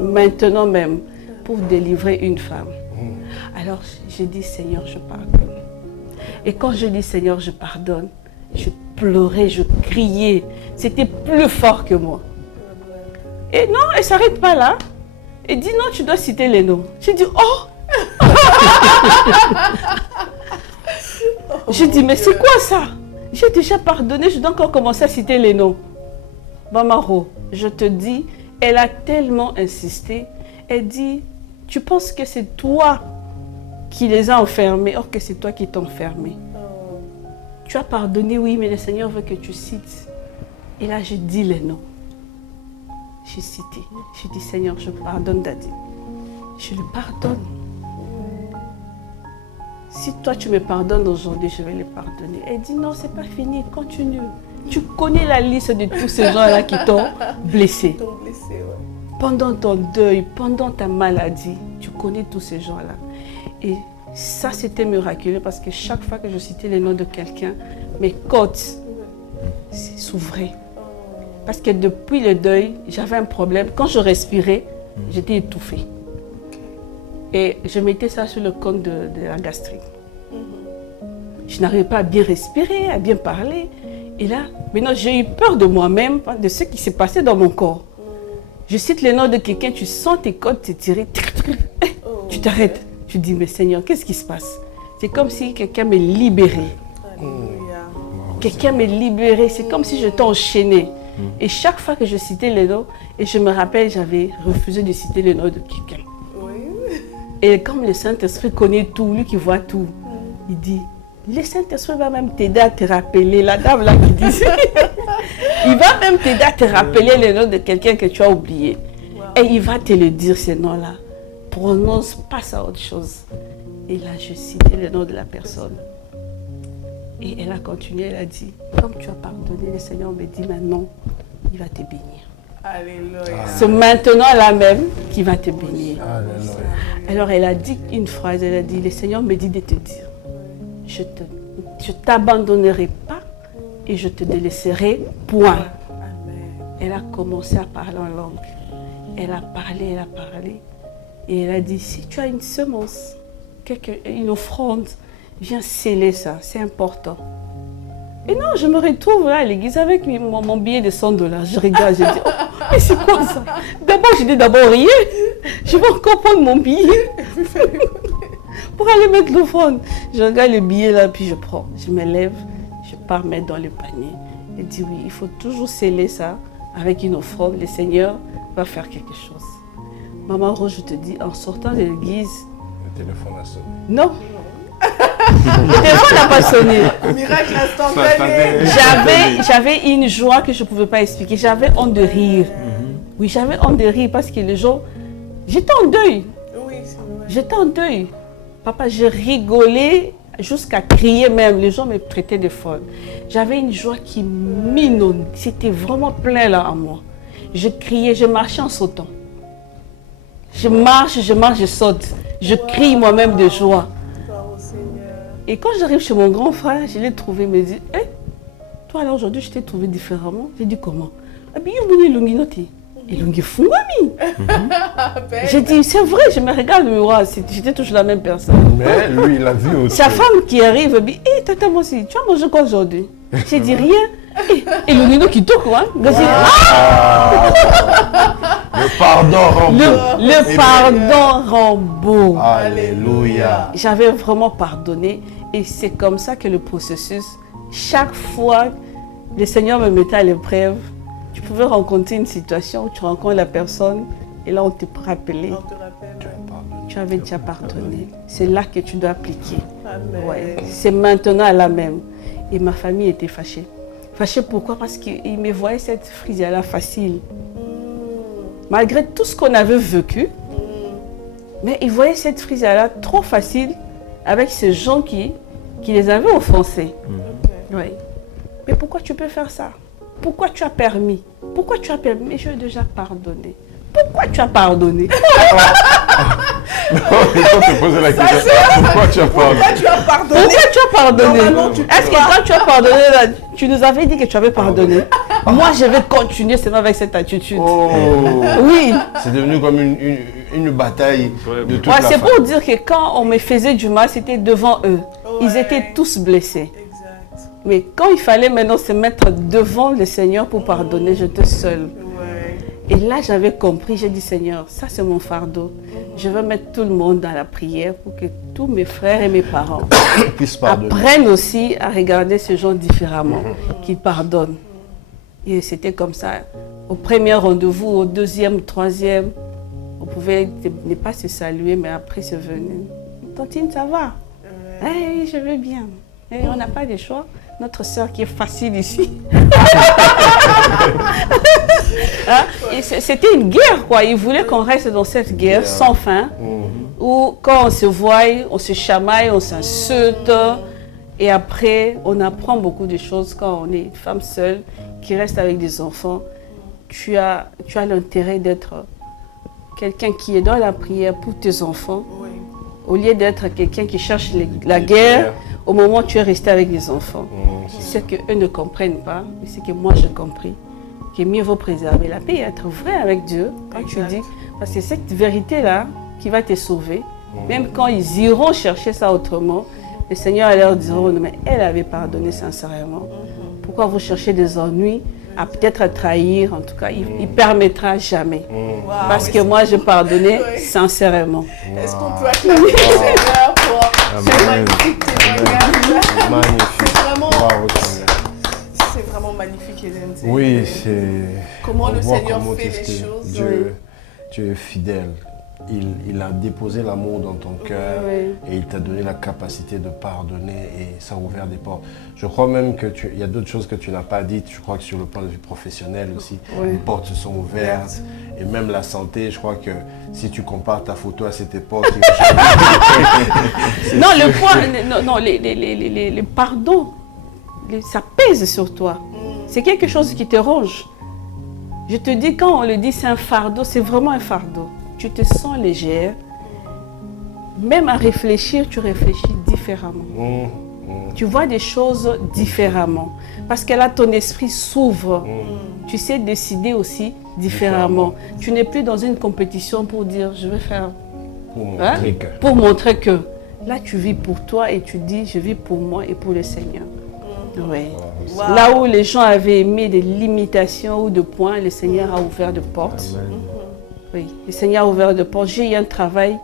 maintenant même, pour délivrer une femme. Alors, j'ai dit, Seigneur, je pardonne. Et quand je dis, Seigneur, je pardonne, je pleurais, je criais. C'était plus fort que moi. Et non, elle ne s'arrête pas là. Elle dit, non, tu dois citer les noms. J'ai dit, oh. J'ai dit, mais c'est quoi ça? J'ai déjà pardonné, je dois encore commencer à citer les noms. Mamaro, je te dis, elle a tellement insisté. Elle dit, tu penses que c'est toi qui les as enfermés, or que c'est toi qui t'es enfermé. Tu as pardonné, oui, mais le Seigneur veut que tu cites. Et là, je dis les noms. J'ai cité. J'ai dit, Seigneur, je pardonne Daddy. Je le pardonne. Si toi, tu me pardonnes aujourd'hui, je vais le pardonner. Elle dit, non, c'est pas fini, continue. Tu connais la liste de tous ces gens-là qui t'ont blessé. Pendant ton deuil, pendant ta maladie, tu connais tous ces gens-là. Et ça, c'était miraculeux parce que chaque fois que je citais les noms de quelqu'un, mes côtes s'ouvraient. Parce que depuis le deuil, j'avais un problème. Quand je respirais, j'étais étouffée. Et je mettais ça sur le compte de la gastrique. Je n'arrivais pas à bien respirer, à bien parler. Et là, maintenant, j'ai eu peur de moi-même, de ce qui s'est passé dans mon corps. Je cite les noms de quelqu'un, tu sens tes côtes t'étirer. Tu t'arrêtes. Tu dis, mais Seigneur, qu'est-ce qui se passe? C'est comme si quelqu'un m'est libéré. Quelqu'un m'est libéré. C'est comme si j'étais enchaînée. Et chaque fois que je citais les noms, et je me rappelle, j'avais refusé de citer les noms de quelqu'un. Et comme le Saint-Esprit connaît tout, lui qui voit tout, il dit, le Saint-Esprit va même t'aider à te rappeler. La dame là qui dit, il va même t'aider à te rappeler les noms de quelqu'un que tu as oublié. Et il va te le dire, ces noms-là. Prononce, passe à autre chose. Et là, je citais le nom de la personne. Et elle a continué, elle a dit, comme tu as pardonné, le Seigneur me dit maintenant, il va te bénir. Alléluia. C'est maintenant là même qu'il va te bénir. Alléluia. Alors elle a dit une phrase, elle a dit, le Seigneur me dit de te dire, je ne t'abandonnerai pas et je te délaisserai point. Amen. Elle a commencé à parler en langue. Elle a parlé. Et elle a dit, si tu as une semence, une offrande, viens sceller ça, c'est important. Et non, je me retrouve là à l'église avec mon billet de $100. Je regarde, je dis, oh, mais c'est quoi ça? D'abord, je dis d'abord rien. Je vais encore prendre mon billet pour aller mettre l'offrande. Je regarde le billet là, puis je prends. Je me lève, je pars mettre dans le panier. Elle dit, oui, il faut toujours sceller ça avec une offrande. Le Seigneur va faire quelque chose. Maman Rose, je te dis, en sortant de l'église... Le téléphone a sonné. Non. Le téléphone n'a pas sonné. Miracle instantané. J'avais une joie que je ne pouvais pas expliquer. J'avais honte de rire. Oui, j'avais honte de rire parce que les gens... J'étais en deuil. Oui, c'est vrai. J'étais en deuil. Papa, je rigolais jusqu'à crier même. Les gens me traitaient de folle. J'avais une joie qui m'inondait. C'était vraiment plein là en moi. Je criais, je marchais en sautant. Je marche, je saute. Je crie moi-même de joie. Et quand j'arrive chez mon grand frère, je l'ai trouvé, il me dit, hey, toi là aujourd'hui je t'ai trouvé différemment. J'ai dit comment? J'ai dit, c'est vrai, je me regarde le miroir, j'étais toujours la même personne. Mais lui, il a vu aussi. Sa femme qui arrive, elle dit, hé, tata, moi aussi, tu as mangé quoi aujourd'hui? J'ai dit rien. Et le Nino qui toque, hein? Le pardon rend beau. Le pardon rend beau. Alléluia. J'avais vraiment pardonné et c'est comme ça que le processus, chaque fois, le Seigneur me mettait à l'épreuve. Tu pouvais rencontrer une situation où tu rencontres la personne et là on te rappelait. tu avais déjà pardonné. C'est là que tu dois appliquer. Amen. Ouais. C'est maintenant là même. Et ma famille était fâchée. Fâchée pourquoi? Parce qu'ils me voyaient cette frisée-là facile. Malgré tout ce qu'on avait vécu, mais ils voyaient cette frisée-là trop facile avec ces gens qui les avaient offensés. Oui. Mais pourquoi tu peux faire ça? Pourquoi tu as permis? Pourquoi tu as permis? Mais je vais déjà pardonner. Pourquoi tu as pardonné? Non, mais quand tu poses la question, pourquoi tu as pardonné? Pourquoi tu as pardonné? Pourquoi tu as pardonné? Normalement, Est-ce que quand tu as pardonné, là, tu nous avais dit que tu avais pardonné? Moi, je vais continuer seulement avec cette attitude. Oh. Oui. C'est devenu comme une bataille de toute Ouais, la c'est famille. pour dire que quand on me faisait du mal, c'était devant eux. Ils Ouais. étaient tous blessés. Exact. Mais quand il fallait maintenant se mettre devant le Seigneur pour pardonner, j'étais seule. Ouais. Et là, j'avais compris, j'ai dit, Seigneur, ça c'est mon fardeau. Je veux mettre tout le monde dans la prière pour que tous mes frères et mes parents Puisse pardonner. apprennent aussi à regarder ces gens différemment, qu'ils pardonnent. Et c'était comme ça. Au premier rendez-vous, au deuxième, troisième, on pouvait ne pas se saluer, mais après c'est venu. Tantine, ça va? Oui, je vais bien. Et on n'a pas de choix. Notre sœur qui est facile ici. Hein? Et c'était une guerre, quoi. Ils voulaient qu'on reste dans cette guerre sans fin, où quand on se voit, on se chamaille, on s'insulte. Et après, on apprend beaucoup de choses quand on est une femme seule qui reste avec des enfants. Tu as l'intérêt d'être quelqu'un qui est dans la prière pour tes enfants, Oui. au lieu d'être quelqu'un qui cherche la guerre au moment où tu es resté avec les enfants. C'est ce qu'eux ne comprennent pas, mais c'est que moi j'ai compris. Qu'il mieux vaut préserver la paix et être vrai avec Dieu quand Exact. tu dis. Parce que cette vérité-là qui va te sauver, même quand ils iront chercher ça autrement, le Seigneur leur dira, oh, mais elle avait pardonné sincèrement. Pourquoi vous cherchez des ennuis à peut-être à trahir? En tout cas, il ne permettra jamais. Wow, Parce que est-ce- moi, j'ai pardonné Oui. sincèrement. Est-ce qu'on peut acclamer le Seigneur pour ce Amen. magnifique témoignage? Magnifique. C'est vraiment, Bravo, Seigneur. c'est vraiment magnifique, Hélène. Oui, c'est... Comment on le voit Seigneur comment fait tu les sais. choses. Dieu est fidèle. Il a déposé l'amour dans ton cœur Oui. et il t'a donné la capacité de pardonner et ça a ouvert des portes. Je crois même il y a d'autres choses que tu n'as pas dites. Je crois que sur le point de vue professionnel aussi, Oui. les portes se sont ouvertes. Et même la santé, je crois que si tu compares ta photo à cette époque... Non, le point, non, les pardons, ça pèse sur toi. C'est quelque chose qui te ronge. Je te dis, quand on le dit c'est un fardeau, c'est vraiment un fardeau. Tu te sens légère. Même à réfléchir, tu réfléchis différemment. Tu vois des choses différemment. Parce que là, ton esprit s'ouvre. Tu sais décider aussi différemment. Tu n'es plus dans une compétition pour dire, je vais faire... Pour Hein? montrer que... Pour montrer que là, tu vis pour toi et tu dis, je vis pour moi et pour le Seigneur. Oui. Wow. Là où les gens avaient mis des limitations ou de points, le Seigneur a ouvert des portes. Oui, le Seigneur a ouvert des portes. J'ai eu un travail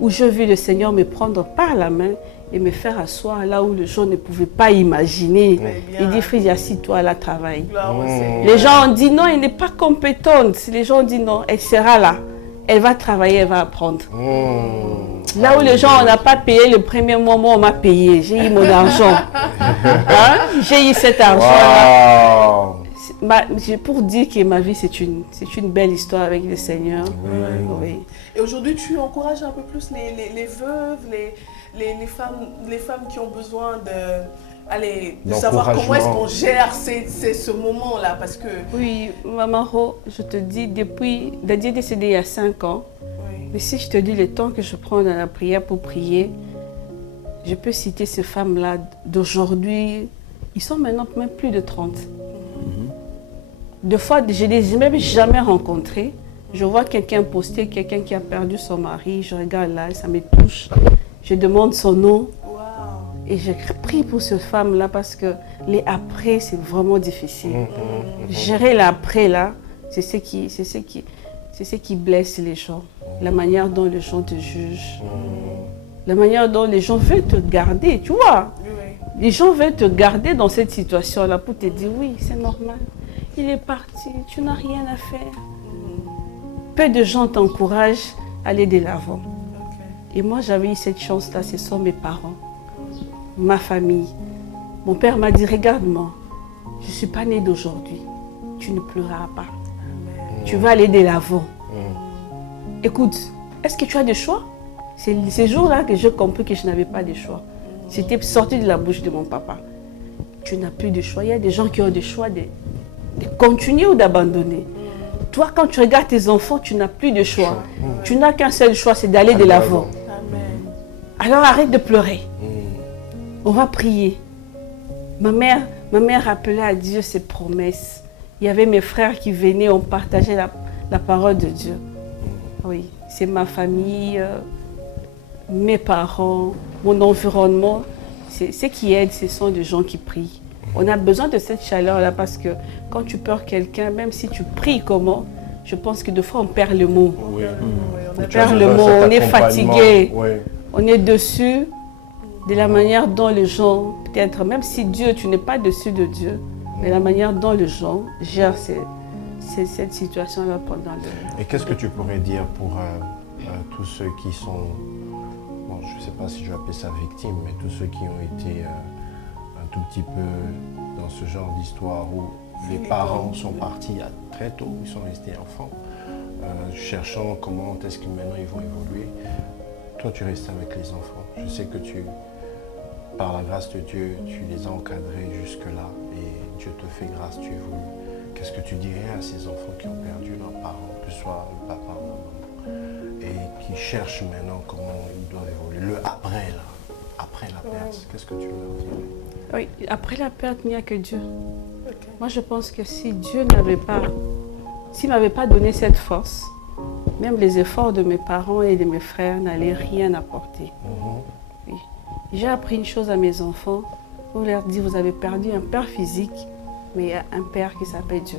où je vis le Seigneur me prendre par la main et me faire asseoir là où les gens ne pouvaient pas imaginer. Il dit, Fride, assis-toi là, travaille. Gloire au Seigneur. Les gens ont dit non, elle n'est pas compétente. Les gens ont dit non, elle sera là. Elle va travailler, elle va apprendre. Là où les gens, on n'a pas payé le premier mois, moi on m'a payé. J'ai eu mon argent. Hein? J'ai eu cet argent. Wow. Pour dire que ma vie, c'est une belle histoire avec le Seigneur. Oui. Et aujourd'hui, tu encourages un peu plus les veuves, les femmes qui ont besoin de savoir comment est-ce qu'on gère ce moment-là. Parce que... Oui, Maman Ro, je te dis, Daddy est décédé il y a 5 ans. Oui. Mais si je te dis le temps que je prends dans la prière pour prier, je peux citer ces femmes-là d'aujourd'hui. Ils sont maintenant même plus de 30. Des fois, je ne les ai même jamais rencontrés. Je vois quelqu'un poster, quelqu'un qui a perdu son mari. Je regarde là, ça me touche. Je demande son nom. Wow. Et je prie pour cette femme-là parce que les après, c'est vraiment difficile. Gérer l'après, là, c'est ce qui blesse les gens. La manière dont les gens te jugent. La manière dont les gens veulent te garder, tu vois. Oui. Les gens veulent te garder dans cette situation-là pour te dire, oui, c'est normal. Il est parti, tu n'as rien à faire. Peu de gens t'encouragent à aller de l'avant. Et moi, j'avais eu cette chance-là, ce sont mes parents, ma famille. Mon père m'a dit, regarde-moi, je ne suis pas née d'aujourd'hui, tu ne pleureras pas. Tu vas aller de l'avant. Écoute, est-ce que tu as des choix? C'est ces jours-là que j'ai compris que je n'avais pas de choix. C'était sorti de la bouche de mon papa. Tu n'as plus de choix. Il y a des gens qui ont des choix de continuer ou d'abandonner. Toi, quand tu regardes tes enfants, tu n'as plus de choix. Tu n'as qu'un seul choix, c'est d'aller de l'avant. Alors arrête de pleurer. On va prier. Ma mère appelait à Dieu ses promesses. Il y avait mes frères qui venaient, on partageait la parole de Dieu. Oui, c'est ma famille, mes parents, mon environnement. Ce qui aide, ce sont des gens qui prient. On a besoin de cette chaleur-là parce que quand tu pleures quelqu'un, même si tu pries comment, je pense que des fois on perd le mot. Oui. On perd le mot, on est fatigué, on est dessus de la manière dont les gens, peut-être, même si Dieu, tu n'es pas dessus de Dieu, mais la manière dont les gens gèrent cette situation-là pendant le... Et qu'est-ce que tu pourrais dire pour tous ceux qui sont, bon, je ne sais pas si je vais appeler ça victime, mais tous ceux qui ont été un tout petit peu dans ce genre d'histoire où les parents sont partis très tôt, ils sont restés enfants, cherchant comment est-ce que maintenant ils vont évoluer. Toi, tu restes avec les enfants. Je sais que par la grâce de Dieu, tu les as encadrés jusque-là et Dieu te fait grâce, tu évolues. Qu'est-ce que tu dirais à ces enfants qui ont perdu leurs parents, que ce soit le papa ou la maman, et qui cherchent maintenant comment ils doivent évoluer, le après, là, après la perte, qu'est-ce que tu leur dirais? Oui, après la perte, il n'y a que Dieu. Moi, je pense que si Dieu n'avait pas, s'il ne m'avait pas donné cette force, même les efforts de mes parents et de mes frères n'allaient rien apporter. Oui. J'ai appris une chose à mes enfants, on leur dit, vous avez perdu un père physique, mais il y a un père qui s'appelle Dieu.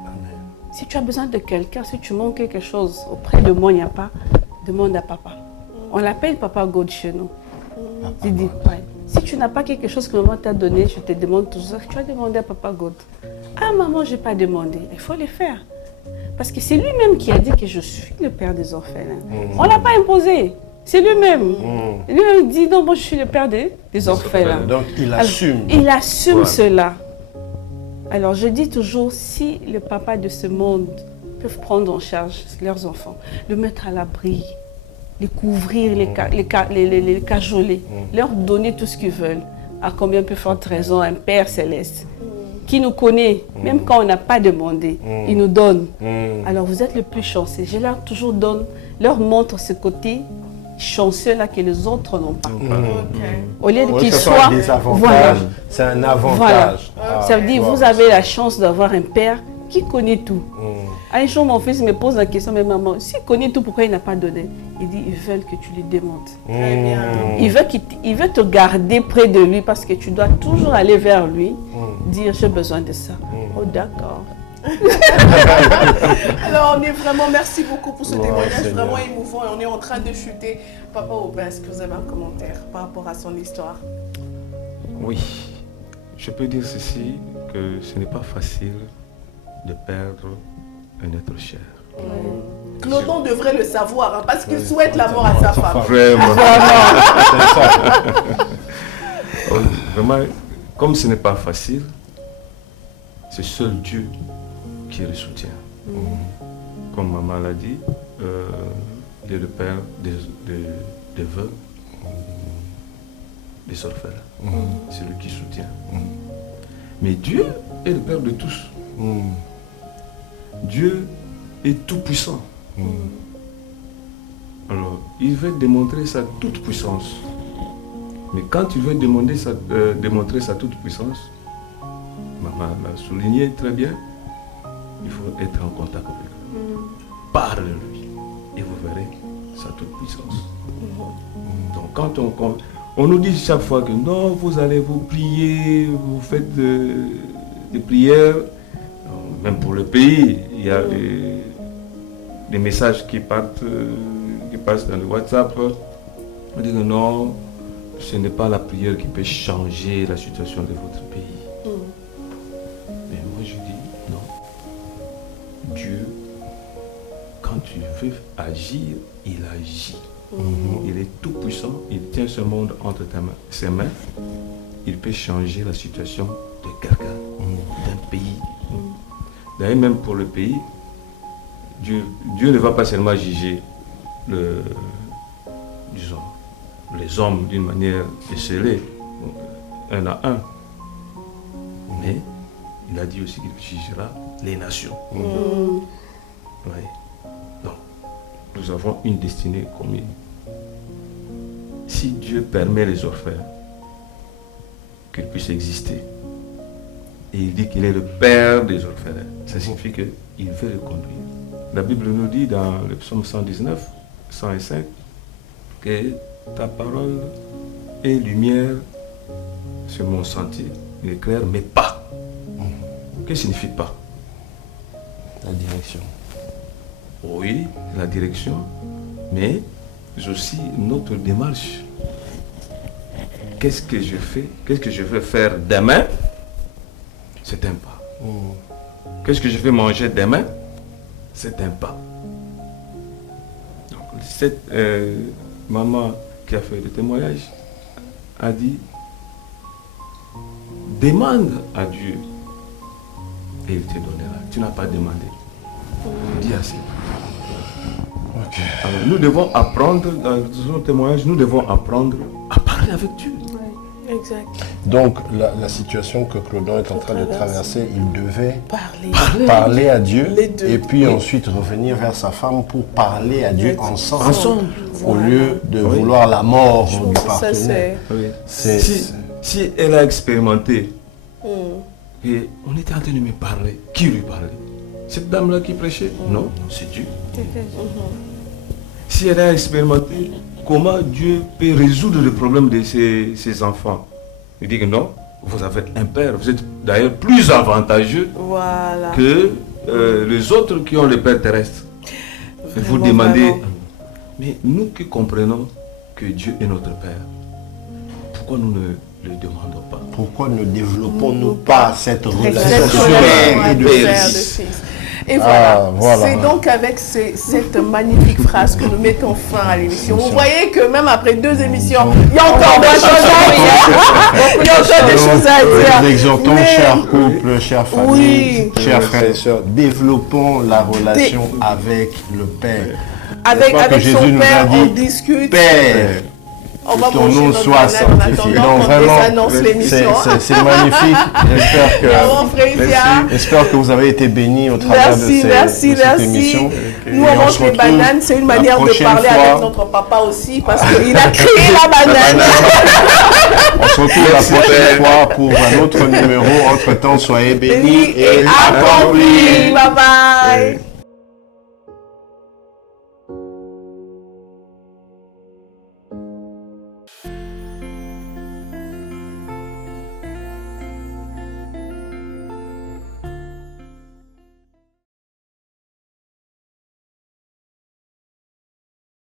Amen. Si tu as besoin de quelqu'un, si tu manques quelque chose, auprès de moi, il n'y a pas, demande à papa. On l'appelle Papa God chez nous. Papa Dis, God. ouais. Si tu n'as pas quelque chose que maman t'a donné, je te demande toujours, tu as demandé à Papa God. Ah maman, je n'ai pas demandé. Il faut le faire. Parce que c'est lui-même qui a dit que je suis le père des orphelins. On ne l'a pas imposé. C'est lui-même. Lui-même dit, non, moi je suis le père des orphelins. Donc il assume. Alors, il assume cela. Alors je dis toujours, si le papa de ce monde peuvent prendre en charge leurs enfants, le mettre à l'abri, les couvrir, les cajoler, leur donner tout ce qu'ils veulent, à combien peut faire raison un Père céleste qui nous connaît, même quand on n'a pas demandé, il nous donne. Alors vous êtes le plus chanceux. Je leur toujours donne, leur montre ce côté chanceux là que les autres n'ont pas. Au lieu qu'ils soient, voilà, c'est un avantage. Voilà. Ça veut dire vous avez la chance d'avoir un père qui connaît tout. Un jour mon fils me pose la question, mais maman, s'il connaît tout, pourquoi il n'a pas donné? Il dit, ils veulent que tu lui demandes. Il veut te garder près de lui parce que tu dois toujours aller vers lui, dire j'ai besoin de ça. Oh d'accord. Alors, on est vraiment, merci beaucoup pour ce témoignage vraiment émouvant et on est en train de chuter. Papa Aubin, est-ce que vous avez un commentaire par rapport à son histoire? Oui, je peux dire ceci, que ce n'est pas facile de perdre un être cher. Clodon devrait le savoir, hein, parce qu'il souhaite la mort à sa femme. Vraiment. Vraiment, comme ce n'est pas facile, c'est seul Dieu qui le soutient. Comme maman l'a dit, il est le père des veuves, des orphelins. C'est lui qui soutient. Mais Dieu est le père de tous. Dieu est tout puissant. Alors, il veut démontrer sa toute puissance. Mais quand il veut démontrer sa toute puissance, maman l'a souligné très bien, il faut être en contact avec lui. Parle-lui et vous verrez sa toute puissance. Donc quand on nous dit chaque fois que non, vous allez vous plier, vous faites des prières, même pour le pays, il y a des messages qui passent dans le WhatsApp. On dit que non, ce n'est pas la prière qui peut changer la situation de votre pays. Mais moi je dis non. Dieu, quand tu veux agir, il agit. Il est tout puissant, il tient ce monde entre ses mains. Il peut changer la situation de quelqu'un, d'un pays. D'ailleurs, même pour le pays, Dieu ne va pas seulement juger les hommes d'une manière esselée, un à un, mais il a dit aussi qu'il jugera les nations. Oui. Donc, nous avons une destinée commune. Si Dieu permet les orphelins qu'ils puissent exister, et il dit qu'il est le père des orphelins, ça signifie qu'il veut le conduire. La Bible nous dit dans le psaume 119, 105, que ta parole est lumière sur mon sentier, il éclaire mes pas. Que signifie pas? La direction. Oui, la direction, mais aussi notre démarche. Qu'est-ce que je fais? Qu'est-ce que je veux faire demain? C'est un pas. Qu'est-ce que je vais manger demain? C'est un pas. Donc, cette maman qui a fait le témoignage a dit, demande à Dieu et il te donnera. Tu n'as pas demandé. Dis assez. Ok. Alors, nous devons apprendre, dans son témoignage, nous devons apprendre à parler avec Dieu. Ouais, exact. Donc, la situation que Claudon est en train de traverser, il devait Parler. à Dieu Les deux. et puis ensuite revenir vers sa femme pour parler à Dieu ensemble. Au Voilà. lieu de vouloir la mort du Ça, partenaire. Oui. C'est- Si elle a expérimenté, et on était en train de me parler, qui lui parlait? Cette dame-là qui prêchait? Non, c'est Dieu. Si elle a expérimenté, comment Dieu peut résoudre le problème de ses enfants? Il dit que non, vous avez un père, vous êtes d'ailleurs plus avantageux Voilà. que les autres qui ont le père terrestre. Et vous Vraiment, demandez, vraiment. mais nous qui comprenons que Dieu est notre père, pourquoi nous ne le demandons pas? Pourquoi ne développons-nous pas cette relation Cette de relation, père ouais, et de de père, de fils? fils. Et voilà, voilà. c'est donc avec cette magnifique phrase que nous mettons fin à l'émission. Vous voyez que même après 2 émissions, il y a encore des choses à dire. Il y a encore des choses à dire. Nous exhortons, Mais- chers couples, chères familles, Oui. chers frères et sœurs, développons la relation avec le Père. Avec N'est-ce pas que son Jésus nous a père, on dit, discute. Père, On va que ton manger nom notre soit banane en sanctifié. attendant Donc qu'on vraiment, désannonce l'émission. c'est magnifique. J'espère Bravo, que, Frésia. j'espère que vous avez été bénis au travers de, Merci, cette merci. émission. Nous, Et on mange se les retrouve bananes. C'est une la manière de prochaine parler fois. avec notre papa aussi parce qu'il a créé la banane. On se retrouve la prochaine fois pour un autre numéro. Entre-temps, soyez bénis Et accompli. Bye bye.